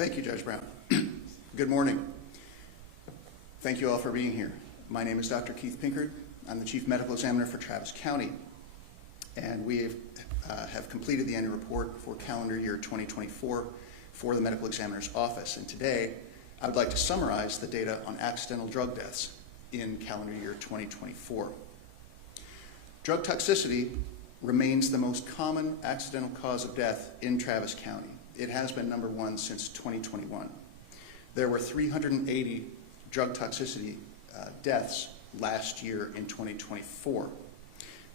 Thank you, Judge Brown. Good morning. Thank you all for being here. My name is Dr. Keith Pinckard. I'm the Chief Medical Examiner for Travis County, and we have completed the annual report for calendar year 2024 for the Medical Examiner's Office. And today, I would like to summarize the data on accidental drug deaths in calendar year 2024. Drug toxicity remains the most common accidental cause of death in Travis County. It has been number one since 2021. There were 380 drug toxicity deaths last year in 2024.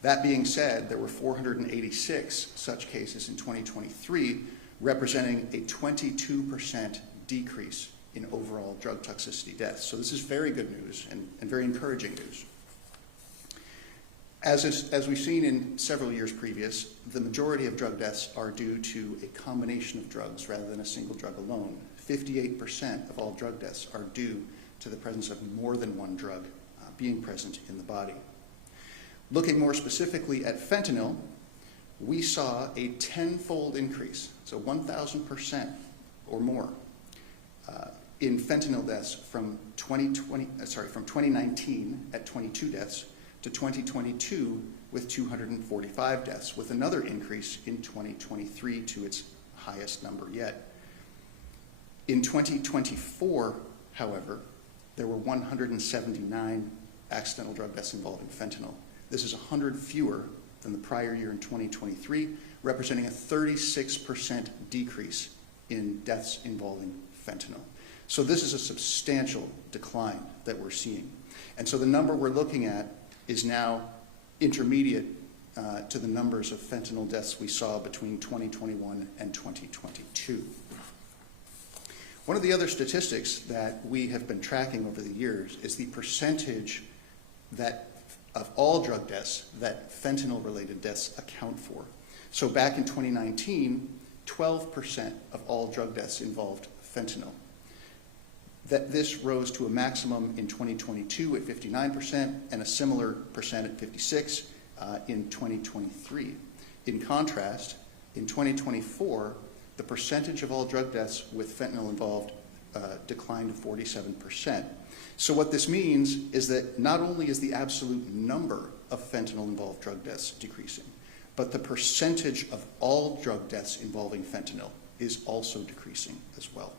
That being said, there were 486 such cases in 2023, representing a 22% decrease in overall drug toxicity deaths. So this is very good news and very encouraging news. As we've seen in several years previous, the majority of drug deaths are due to a combination of drugs rather than a single drug alone. 58% of all drug deaths are due to the presence of more than one drug being present in the body. Looking more specifically at fentanyl, we saw a 10-fold increase, so 1,000% or more, in fentanyl deaths from 2019 at 22 deaths to 2022 with 245 deaths, with another increase in 2023 to its highest number yet. In 2024, however, there were 179 accidental drug deaths involving fentanyl. This is 100 fewer than the prior year in 2023, representing a 36% decrease in deaths involving fentanyl. So this is a substantial decline that we're seeing. And so the number we're looking at is now intermediate to the numbers of fentanyl deaths we saw between 2021 and 2022. One of the other statistics that we have been tracking over the years is the percentage of all drug deaths that fentanyl-related deaths account for. So back in 2019, 12% of all drug deaths involved fentanyl. This rose to a maximum in 2022 at 59% and a similar percent at 56% in 2023. In contrast, in 2024, the percentage of all drug deaths with fentanyl involved declined to 47%. So what this means is that not only is the absolute number of fentanyl-involved drug deaths decreasing, but the percentage of all drug deaths involving fentanyl is also decreasing as well.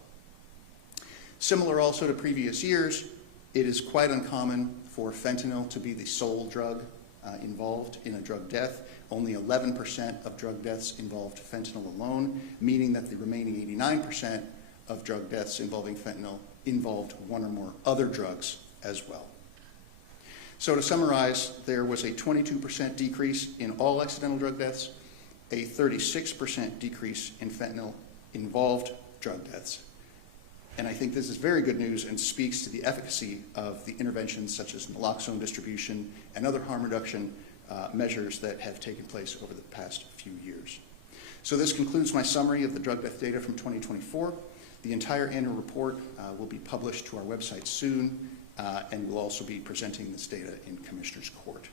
Similar also to previous years, it is quite uncommon for fentanyl to be the sole drug involved in a drug death. Only 11% of drug deaths involved fentanyl alone, meaning that the remaining 89% of drug deaths involving fentanyl involved one or more other drugs as well. So to summarize, there was a 22% decrease in all accidental drug deaths, a 36% decrease in fentanyl-involved drug deaths. And I think this is very good news and speaks to the efficacy of the interventions such as naloxone distribution and other harm reduction measures that have taken place over the past few years. So this concludes my summary of the drug death data from 2024. The entire annual report will be published to our website soon, and we'll also be presenting this data in Commissioner's Court.